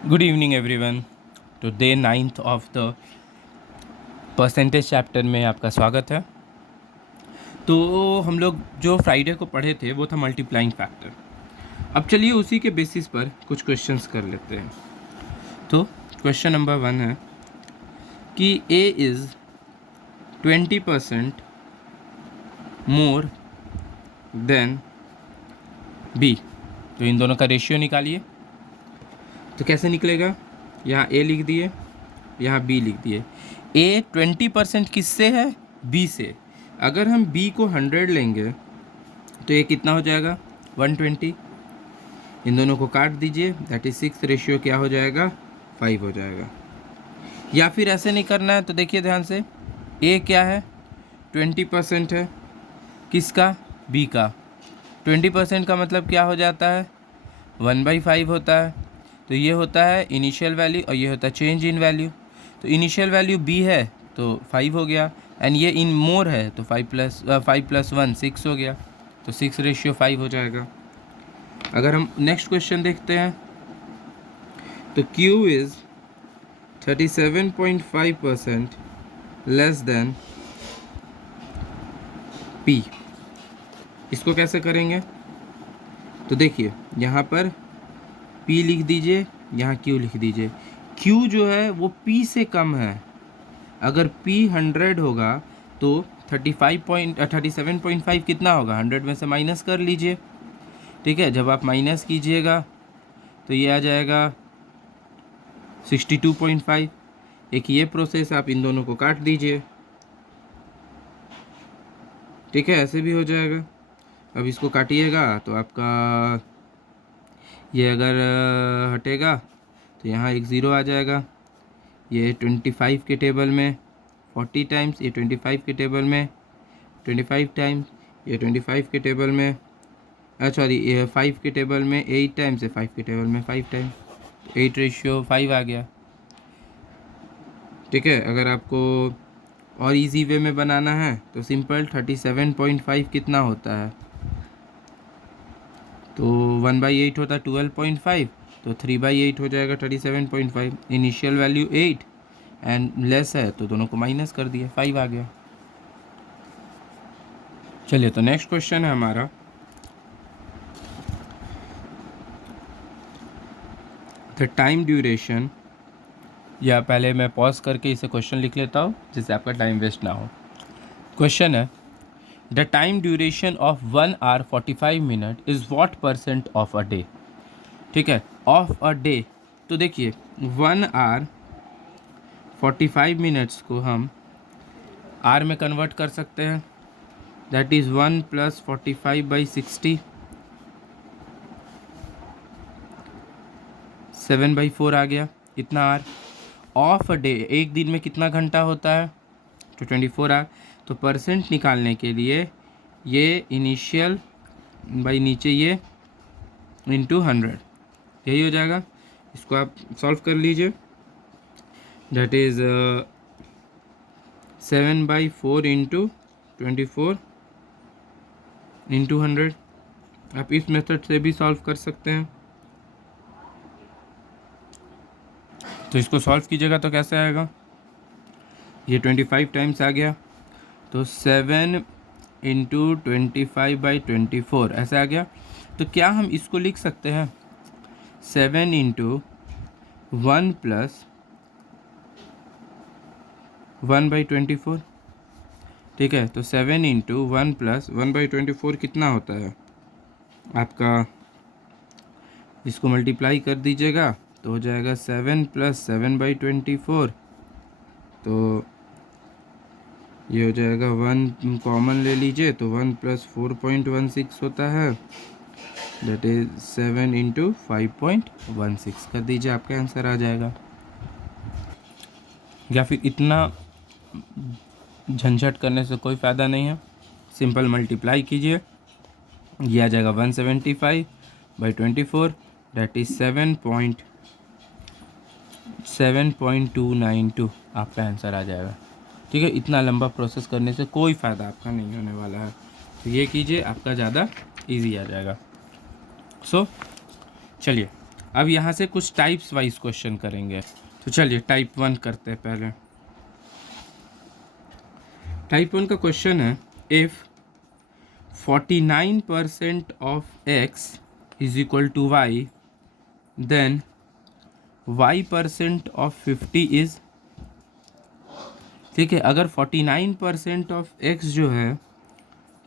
Good evening everyone. तो day 9th of the percentage chapter में आपका स्वागत है। तो हम लोग जो फ्राइडे को पढ़े थे वो था मल्टीप्लाइंग फैक्टर। अब चलिए उसी के बेसिस पर कुछ क्वेश्चंस कर लेते हैं। तो क्वेश्चन नंबर 1 है कि A is 20% more than B. तो इन दोनों का रेशियो निकालिए। तो कैसे निकलेगा? यहाँ ए लिख दिए, यहाँ बी लिख दिए। ए 20% किससे है? बी से। अगर हम बी को 100 लेंगे तो ये कितना हो जाएगा? 120। इन दोनों को काट दीजिए, दैट इज 6 रेशियो क्या हो जाएगा? 5 हो जाएगा। या फिर ऐसे नहीं करना है तो देखिए ध्यान से, ए क्या है? 20% है। किसका? बी का। 20% का मतलब क्या हो जाता है? 1/5 होता है। तो ये होता है इनिशियल वैल्यू और ये होता है चेंज इन वैल्यू। तो इनिशियल वैल्यू बी है तो 5 हो गया, एंड ये इन मोर है तो 5 + 1 6 हो गया। तो 6 रेशियो 5 हो जाएगा। अगर हम नेक्स्ट क्वेश्चन देखते हैं तो Q is 37.5% less than P। इसको कैसे करेंगे? तो देखिए यहाँ पर P लिख दीजिए, यहाँ Q लिख दीजिए। Q जो है वो P से कम है। अगर P 100 होगा तो 37.5 कितना होगा? 100 में से माइनस कर लीजिए। ठीक है, जब आप माइनस कीजिएगा तो ये आ जाएगा 62.5। एक ये प्रोसेस, आप इन दोनों को काट दीजिए। ठीक है, ऐसे भी हो जाएगा। अब इसको काटिएगा तो आपका ये अगर हटेगा तो यहाँ एक ज़ीरो आ जाएगा। ये 25 के टेबल में 40 टाइम्स, ये 25 के टेबल में 25 टाइम्स, ये 25 के टेबल में सॉरी ये 5 के टेबल में 8 टाइम्स, ये 5 के टेबल में 5 टाइम्स। 8 रेशियो 5 आ गया। ठीक है, अगर आपको और इजी वे में बनाना है तो सिंपल 37.5 कितना होता है? तो 1/8 होता है 12.5, तो 3/8 हो जाएगा 37.5। इनिशियल वैल्यू 8 एंड लेस है तो दोनों को माइनस कर दिया, 5 आ गया। चलिए, तो नेक्स्ट क्वेश्चन है हमारा द टाइम ड्यूरेशन, या पहले मैं पॉज करके इसे क्वेश्चन लिख लेता हूँ जिससे आपका टाइम वेस्ट ना हो। क्वेश्चन है the time duration of 1 hour 45 minute is what percent of a day. ठीक है, ऑफ अ डे। तो देखिए 1 hour 45 minutes को हम आर में कन्वर्ट कर सकते हैं, दैट इज़ 1 + 45/60, 7/4 आ गया। इतना आर ऑफ अ डे, एक दिन में कितना घंटा होता है? तो 24 आवर। तो परसेंट निकालने के लिए ये इनिशियल बाई नीचे ये इंटू 100, यही हो जाएगा। इसको आप सॉल्व कर लीजिए, दैट इज़ 7/4 इंटू 24 इंटू 100। आप इस मेथड से भी सॉल्व कर सकते हैं। तो इसको सॉल्व कीजिएगा तो कैसे आएगा? ये 25 टाइम्स आ गया, तो 7 इंटू 25/24 ऐसे आ गया। तो क्या हम इसको लिख सकते हैं 7 इंटू 1 + 1/24? ठीक है, तो 7 इंटू 1 + 1/24 कितना होता है आपका? इसको मल्टीप्लाई कर दीजिएगा तो हो जाएगा 7 + 7/24। तो ये हो जाएगा 1 कॉमन ले लीजिए तो 1 + 4.16 होता है, दैट इज 7 इंटू 5.16 कर दीजिए, आपका आंसर आ जाएगा। या फिर इतना झंझट करने से कोई फ़ायदा नहीं है, सिंपल मल्टीप्लाई कीजिए, ये आ जाएगा 175/24, दैट इज़ 7.292, आपका आंसर आ जाएगा। ठीक है, इतना लंबा प्रोसेस करने से कोई फ़ायदा आपका नहीं होने वाला है। तो ये कीजिए, आपका ज़्यादा इजी आ जाएगा। सो चलिए अब यहाँ से कुछ टाइप्स वाइज क्वेश्चन करेंगे। तो चलिए टाइप 1 करते हैं पहले। टाइप 1 का क्वेश्चन है, if 49% of x is equal to y, then y% of 50 is. ठीक है, अगर 49% ऑफ x जो है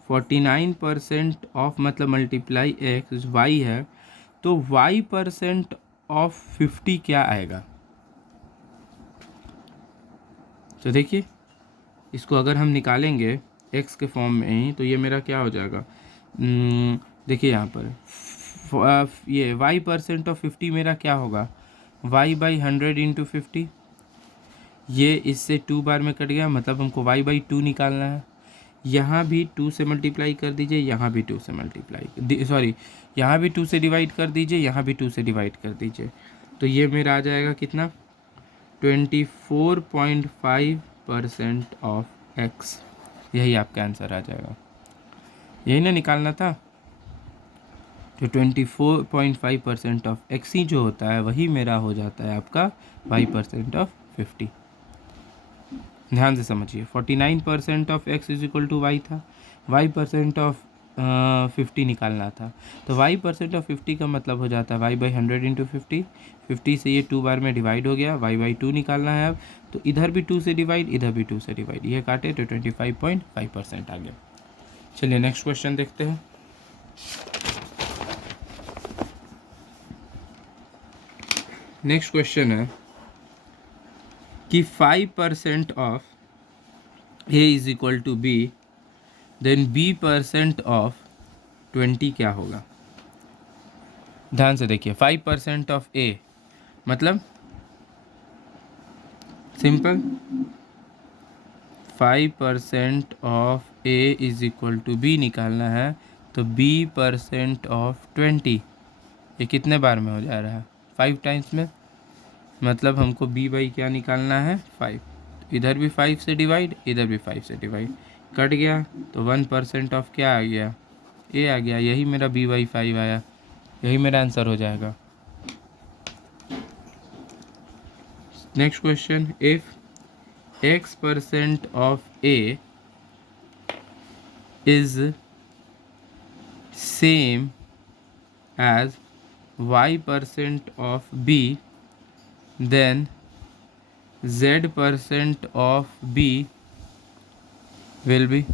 49% ऑफ मतलब मल्टीप्लाई x y है, तो y% ऑफ 50 क्या आएगा। तो देखिए इसको अगर हम निकालेंगे x के फॉर्म में ही, तो ये मेरा क्या हो जाएगा। देखिए यहाँ पर ये y% ऑफ 50 मेरा क्या होगा, y/100 इंटू 50। ये इससे 2 बार में कट गया, मतलब हमको y/2 निकालना है। यहाँ भी 2 से मल्टीप्लाई कर दीजिए, यहाँ भी 2 से मल्टीप्लाई सॉरी यहाँ भी 2 से डिवाइड कर दीजिए, यहाँ भी 2 से डिवाइड कर दीजिए। तो ये मेरा आ जाएगा कितना, 24.5% ऑफ x। यही आपका आंसर आ जाएगा, यही ना निकालना था। तो 24.5% ऑफ x ही जो होता है वही मेरा हो जाता है आपका y% ऑफ 50। ध्यान से समझिए, 49% of x is equal to y था, y% ऑफ 50 निकालना था। तो y% ऑफ 50 का मतलब हो जाता है y/100 इंटू 50 से ये 2 बार में डिवाइड हो गया, y/2 निकालना है अब। तो इधर भी 2 से डिवाइड, इधर भी 2 से डिवाइड, ये काटे तो 25.5% आ गया। चलिए नेक्स्ट क्वेश्चन देखते हैं। नेक्स्ट क्वेश्चन है कि 5% of a is equal to b, then b% of 20 क्या होगा। ध्यान से देखिए, 5% ऑफ a मतलब simple 5% of a is equal to b निकालना है, तो b% ऑफ 20 ये कितने बार में हो जा रहा है, 5 टाइम्स में। मतलब हमको b/, क्या निकालना है, 5। इधर भी 5 से डिवाइड, इधर भी 5 से डिवाइड, कट गया तो 1% ऑफ क्या आ गया, a आ गया। यही मेरा b/5 आया, यही मेरा आंसर हो जाएगा। Next question, if x% of a is same as y% of b, then z% of b will be.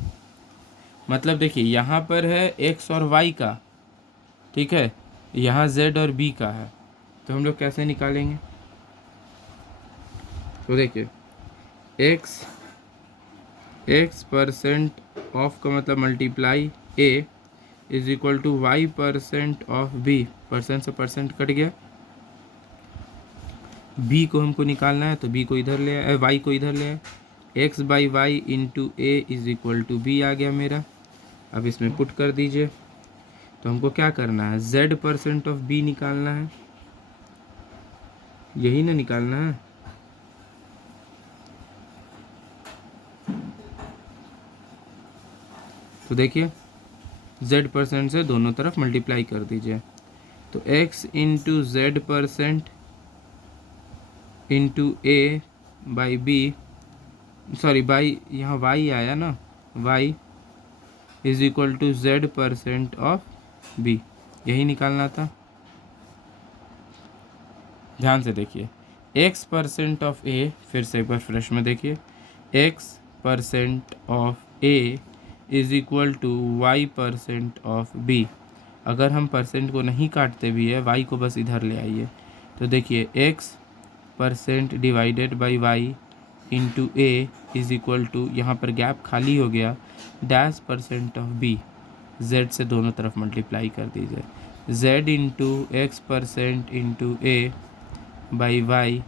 मतलब देखिए यहाँ पर है x और y का, ठीक है, यहाँ z और b का है, तो हम लोग कैसे निकालेंगे। तो देखिए x% ऑफ का मतलब multiply a is equal to y% of b, percent से परसेंट कट गया, b को हमको निकालना है तो b को इधर ले आए, y को इधर ले आए, x/y into a is equal to b आ गया मेरा। अब इसमें पुट कर दीजिए, तो हमको क्या करना है, z% ऑफ b निकालना है, यही ना निकालना है। तो देखिए z% से दोनों तरफ मल्टीप्लाई कर दीजिए, तो x into z% into a by b, sorry by यहाँ y आया ना, y is equal to z% of b, यही निकालना था। ध्यान से देखिए x% ऑफ a, फिर से एक बार फ्रेश में देखिए, x% of a is equal to y% of b। अगर हम परसेंट को नहीं काटते भी है, y को बस इधर ले आइए, तो देखिए x% divided by y into a is equal to, यहाँ पर गैप खाली हो गया, -% ऑफ b, z से दोनों तरफ मल्टीप्लाई कर दीजिए, z into x% into a by y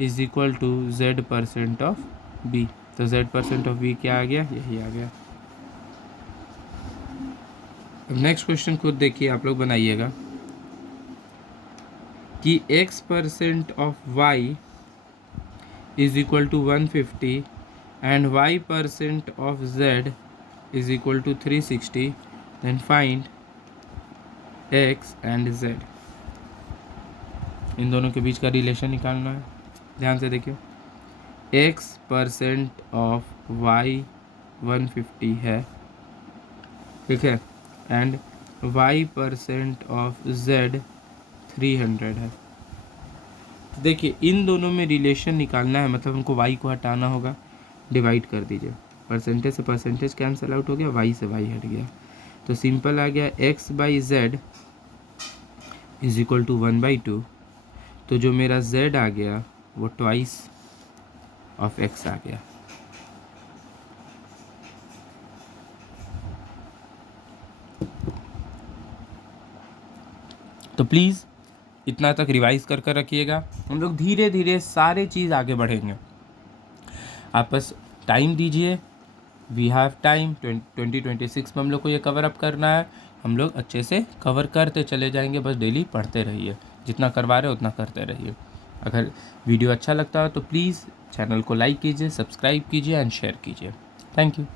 is equal to z% of b। तो z% ऑफ b क्या आ गया, यही आ गया। अब नेक्स्ट क्वेश्चन खुद देखिए, आप लोग बनाइएगा कि x% of y is equal to 150 and y% of z is equal to 360, then find x and z। इन दोनों के बीच का रिलेशन निकालना है। ध्यान से देखिए, x% ऑफ y 150 है, ठीक है, एंड y% ऑफ z 300 है। देखिए इन दोनों में रिलेशन निकालना है, मतलब हमको y को हटाना होगा, डिवाइड कर दीजिए, परसेंटेज से परसेंटेज कैंसिल आउट हो गया, y से y हट गया, तो सिंपल आ गया x/z इज इक्वल टू 1/2। तो जो मेरा z आ गया वो ट्वाइस ऑफ x आ गया। तो प्लीज़ इतना तक रिवाइज कर कर रखिएगा, हम लोग धीरे धीरे सारे चीज़ आगे बढ़ेंगे। आप बस टाइम दीजिए, वी हैव टाइम। 2026 में हम लोग को ये कवर अप करना है, हम लोग अच्छे से कवर करते चले जाएंगे, बस डेली पढ़ते रहिए, जितना करवा रहे हो उतना करते रहिए। अगर वीडियो अच्छा लगता है तो प्लीज़ चैनल को लाइक कीजिए, सब्सक्राइब कीजिए एंड शेयर कीजिए। Thank you.